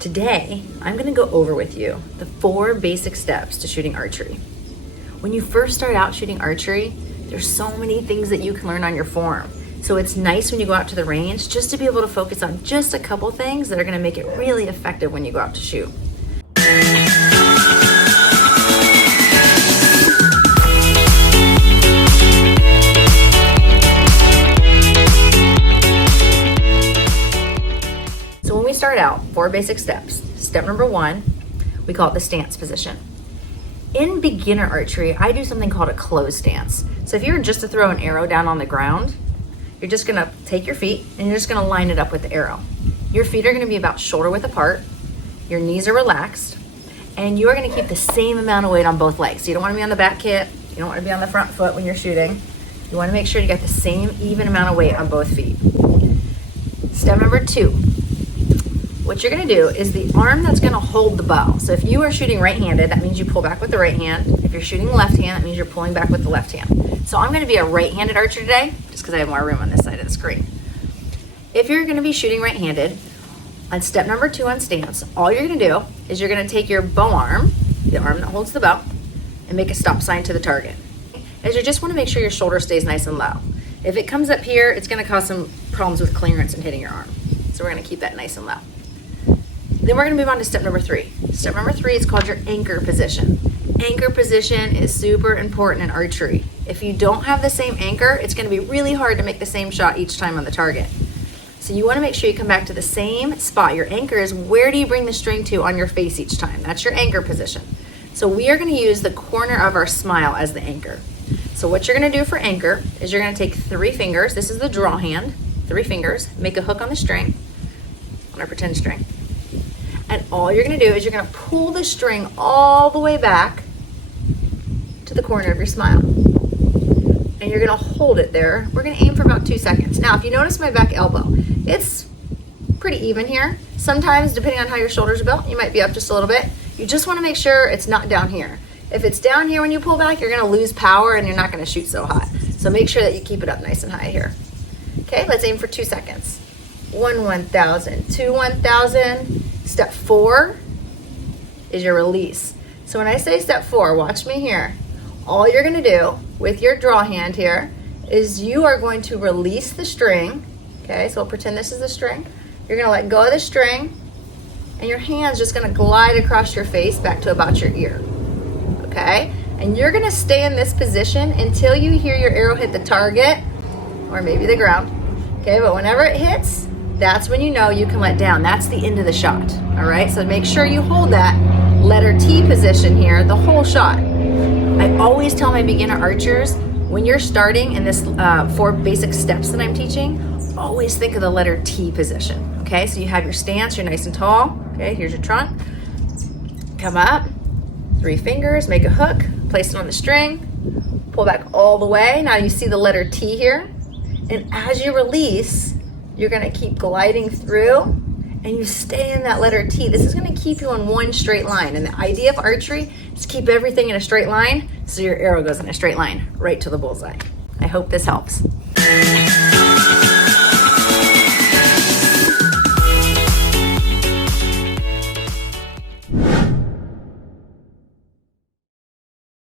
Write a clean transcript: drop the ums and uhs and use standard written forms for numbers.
Today, I'm gonna go over with you the 4 basic steps to shooting archery. When you first start out shooting archery, there's so many things that you can learn on your form. So it's nice when you go out to the range just to be able to focus on just a couple things that are gonna make it really effective when you go out to shoot. So when we start out, 4 basic steps. Step number 1, we call it the stance position. In beginner archery, I do something called a closed stance. So if you were just to throw an arrow down on the ground, you're just gonna take your feet and you're just gonna line it up with the arrow. Your feet are gonna be about shoulder width apart, your knees are relaxed, and you are gonna keep the same amount of weight on both legs. So you don't wanna be on the back hip, you don't wanna be on the front foot when you're shooting. You wanna make sure you got the same even amount of weight on both feet. Step number 2. What you're gonna do is the arm that's gonna hold the bow. So if you are shooting right-handed, that means you pull back with the right hand. If you're shooting left hand, that means you're pulling back with the left hand. So I'm gonna be a right-handed archer today, just because I have more room on this side of the screen. If you're gonna be shooting right-handed, on step number 2 on stance, all you're gonna do is you're gonna take your bow arm, the arm that holds the bow, and make a stop sign to the target. As you just wanna make sure your shoulder stays nice and low. If it comes up here, it's gonna cause some problems with clearance and hitting your arm. So we're gonna keep that nice and low. Then we're gonna move on to step number 3. Step number 3 is called your anchor position. Anchor position is super important in archery. If you don't have the same anchor, it's gonna be really hard to make the same shot each time on the target. So you wanna make sure you come back to the same spot. Your anchor is where do you bring the string to on your face each time? That's your anchor position. So we are gonna use the corner of our smile as the anchor. So what you're gonna do for anchor is you're gonna take 3 fingers, this is the draw hand, 3 fingers, make a hook on the string, on our pretend string. And all you're gonna do is you're gonna pull the string all the way back to the corner of your smile. And you're gonna hold it there. We're gonna aim for about 2 seconds. Now, if you notice my back elbow, it's pretty even here. Sometimes, depending on how your shoulders are built, you might be up just a little bit. You just wanna make sure it's not down here. If it's down here when you pull back, you're gonna lose power and you're not gonna shoot so hot. So make sure that you keep it up nice and high here. Okay, let's aim for 2 seconds. 1, 1,000, 2, 1,000. Step 4 is your release. So when I say step 4, watch me here. All you're gonna do with your draw hand here is you are going to release the string. Okay, so we'll pretend this is the string. You're gonna let go of the string and your hand's just gonna glide across your face back to about your ear. Okay, and you're gonna stay in this position until you hear your arrow hit the target or maybe the ground. Okay, but whenever it hits, that's when you know you can let down. That's the end of the shot, all right? So make sure you hold that letter T position here the whole shot. I always tell my beginner archers, when you're starting in this 4 basic steps that I'm teaching, always think of the letter T position, okay? So you have your stance, you're nice and tall, okay? Here's your trunk. Come up, 3 fingers, make a hook, place it on the string, pull back all the way. Now you see the letter T here. And as you release, you're gonna keep gliding through and you stay in that letter T. This is gonna keep you in one straight line. And the idea of archery is to keep everything in a straight line so your arrow goes in a straight line right to the bullseye. I hope this helps.